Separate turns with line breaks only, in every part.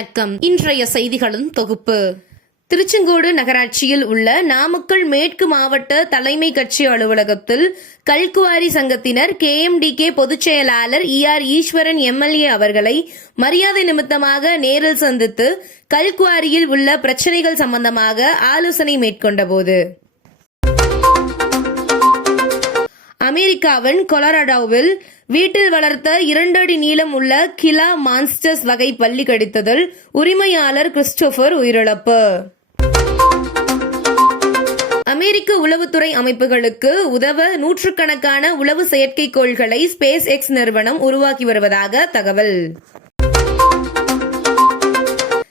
வணக்கம். இன்றைய செய்திகளின் தொகுப்பு. திருச்செங்கோடு நகராட்சியில் உள்ள நாமக்கல் மேற்கு மாவட்ட தலைமை கட்சி அலுவலகத்தில் கல்குவாரி சங்கத்தினர் கே கேஎம்டிகே பொதுச் செயலாளர் இ ஆர் ஈஸ்வரன் எம்எல்ஏ அவர்களை மரியாதை நிமித்தமாக நேரில் சந்தித்து கல்குவாரியில் உள்ள பிரச்சனைகள் சம்பந்தமாக ஆலோசனை மேற்கொண்டபோது. அமெரிக்காவின் கொலராடோவில் வீட்டில் வளர்த்த இரண்டடி நீளம் உள்ள கிலா மான்ஸ்டர்ஸ் வகை பள்ளி கடித்ததில் உரிமையாளர் கிறிஸ்டோபர் உயிரிழப்பு. அமெரிக்க உளவுத்துறை அமைப்புகளுக்கு உதவ நூற்றுக்கணக்கான உளவு செயற்கைக்கோள்களை ஸ்பேஸ் எக்ஸ் நிறுவனம் உருவாக்கி வருவதாக தகவல்.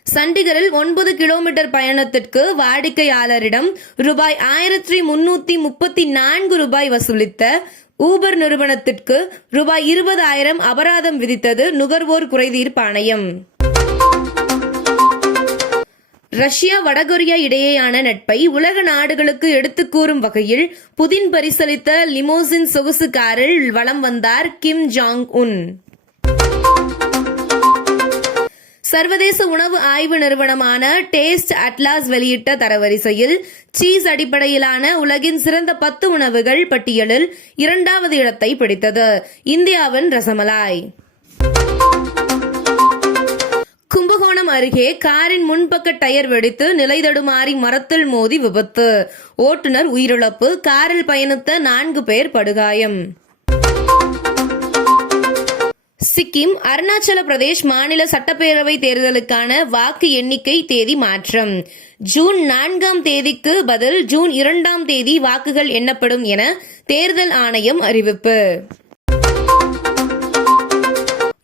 சண்டிகரில் ஒன்பது கிலோமீட்டர் பயணத்திற்கு வாடிக்கையாளரிடம் ரூபாய் ஆயிரத்தி முன்னூத்தி முப்பத்தி நான்கு ரூபாய் வசூலித்த ஊபர் நிறுவனத்திற்கு ரூபாய் இருபதாயிரம் அபராதம் விதித்தது நுகர்வோர் குறைதீர்ப்பாணையம் ரஷ்யா வடகொரியா இடையேயான நட்பை உலக நாடுகளுக்கு எடுத்துக் கூறும் வகையில் புதின் பரிசளித்த லிமோசின் சொகுசு காரில் வலம் வந்தார் கிம் ஜாங் உன். சர்வதேச உணவு ஆய்வு நிறுவனமான டேஸ்ட் அட்லாஸ் வெளியிட்ட தரவரிசையில் சீஸ் அடிப்படையிலான உலகின் சிறந்த பத்து உணவுகள் பட்டியலில் இரண்டாவது இடத்தை பிடித்தது. இந்தியாவின் ரசமலாய். கும்பகோணம் அருகே காரின் முன்பக்க டயர் வெடித்து நிலை தடுமாறி மரத்தில் மோதி விபத்து. ஓட்டுநர் உயிரிழப்பு காரில் பயணித்த நான்கு பேர் படுகாயம். சிக்கிம் அருணாச்சல பிரதேஷ் மாநில சட்டப்பேரவை தேர்தலுக்கான வாக்கு எண்ணிக்கை தேதி மாற்றம். ஜூன் நான்காம் தேதிக்கு பதில் ஜூன் இரண்டாம் தேதி வாக்குகள் எண்ணப்படும் என தேர்தல் ஆணையம் அறிவிப்பு.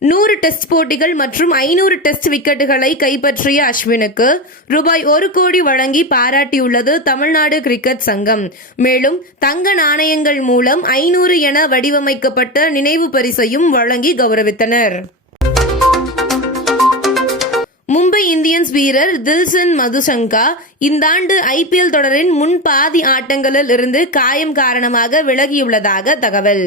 நூறு டெஸ்ட் போட்டிகள் மற்றும் ஐநூறு டெஸ்ட் விக்கெட்டுகளை கைப்பற்றிய அஸ்வினுக்கு ரூபாய் ஒரு கோடி வழங்கி பாராட்டியுள்ளது தமிழ்நாடு கிரிக்கெட் சங்கம். மேலும் தங்க நாணயங்கள் மூலம் ஐநூறு என வடிவமைக்கப்பட்ட நினைவு பரிசையும் வழங்கி கௌரவித்தனர். மும்பை இந்தியன்ஸ் வீரர் தில்சன் மதுசங்கா இந்தாண்டு ஐபிஎல் தொடரின் முன் பாதி ஆட்டங்களில் இருந்து காயம் காரணமாக விலகியுள்ளதாக தகவல்.